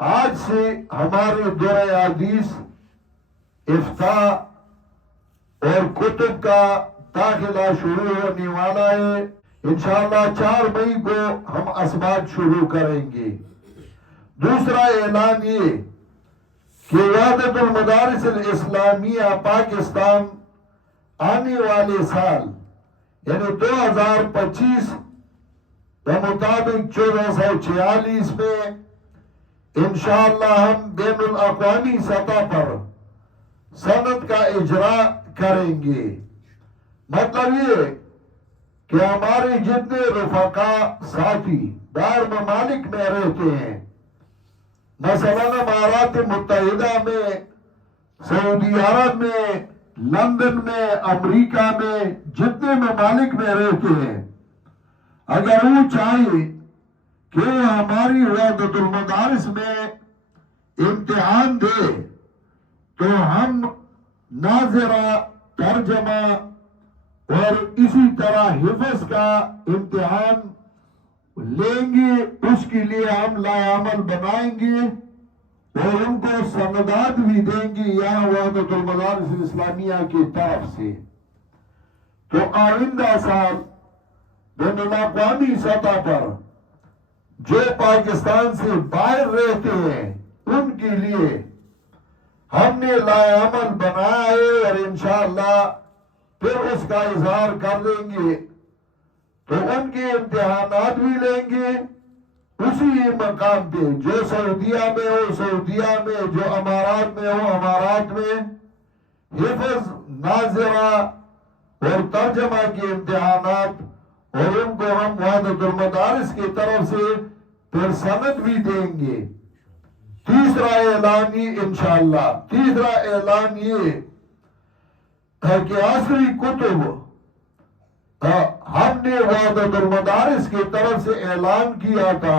آج سے ہمارے دورہ حدیث، افتاء اور کتب کا داخلہ شروع ہونے والا ہے۔ انشاءاللہ 4 مئی کو ہم اسباق شروع کریں گے۔ دوسرا اعلان یہ کہ وحدت المدارس الاسلامیہ پاکستان آنے والے سال یعنی 2025 کے مطابق 1446 میں انشاءاللہ ہم بین الاقوامی سطح پر سند کا اجرا کریں گے۔ مطلب یہ کہ ہمارے جتنے رفقا ساتھی باہر ممالک میں رہتے ہیں، مثلا امارات متحدہ میں، سعودی عرب میں، لندن میں، امریکہ میں، جتنے ممالک میں رہتے ہیں، اگر وہ چاہے کہ وہ ہماری وحدت المدارس میں امتحان دے تو ہم ناظرہ، ترجمہ اور اسی طرح حفظ کا امتحان لیں گے۔ اس کے لیے ہم لائحہ بنائیں گے اور ان کو سندات بھی دیں گے یہاں وحدت المدارس الاسلامیہ کی طرف سے۔ تو آئندہ سال بین الاقوامی سطح پر جو پاکستان سے باہر رہتے ہیں ان کے لیے ہم نے لائحہ بنایا ہے، اور انشاءاللہ پھر اس کا اظہار کر دیں گے۔ تو ان کے امتحانات بھی لیں گے اسی مقام پہ، جو سعودیہ میں ہو سعودیہ میں، جو امارات میں ہو امارات میں، حفظ، ناظرہ اور ترجمہ کے امتحانات، اور ان کو ہم وحدت المدارس کی طرف سے پھر سند بھی دیں گے۔ تیسرا اعلان یہ انشاءاللہ، تیسرا اعلان یہ ہے کہ عصری کتب ہم نے وحدت المدارس کی طرف سے اعلان کیا تھا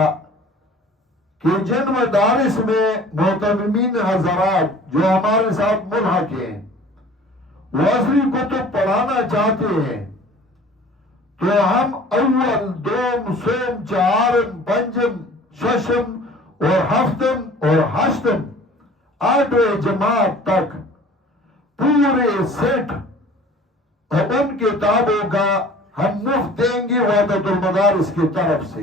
کہ جن مدارس میں معتمین حضرات جو ہمارے ساتھ ملحق ہیں وہ عصری کتب پڑھانا چاہتے ہیں تو ہم اول، دوم، سوم، چہارم، پنجم، ششم اور ہفتم اور ہشتم 8ویں جماعت تک پورے سیٹ ان کتابوں کا ہم مفت دیں گے وحدت المدارس کی طرف سے۔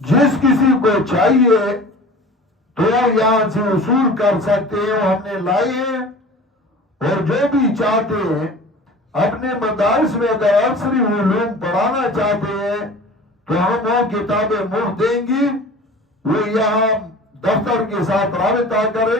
جس کسی کو چاہیے تو یہاں سے وصول کر سکتے ہیں، وہ ہم نے لائے ہیں، اور جو بھی چاہتے ہیں اپنے مدارس میں اگر عصری علوم پڑھانا چاہتے ہیں تو ہم وہ کتابیں مفت دیں گی۔ وہ یہاں دفتر کے ساتھ رابطہ کریں۔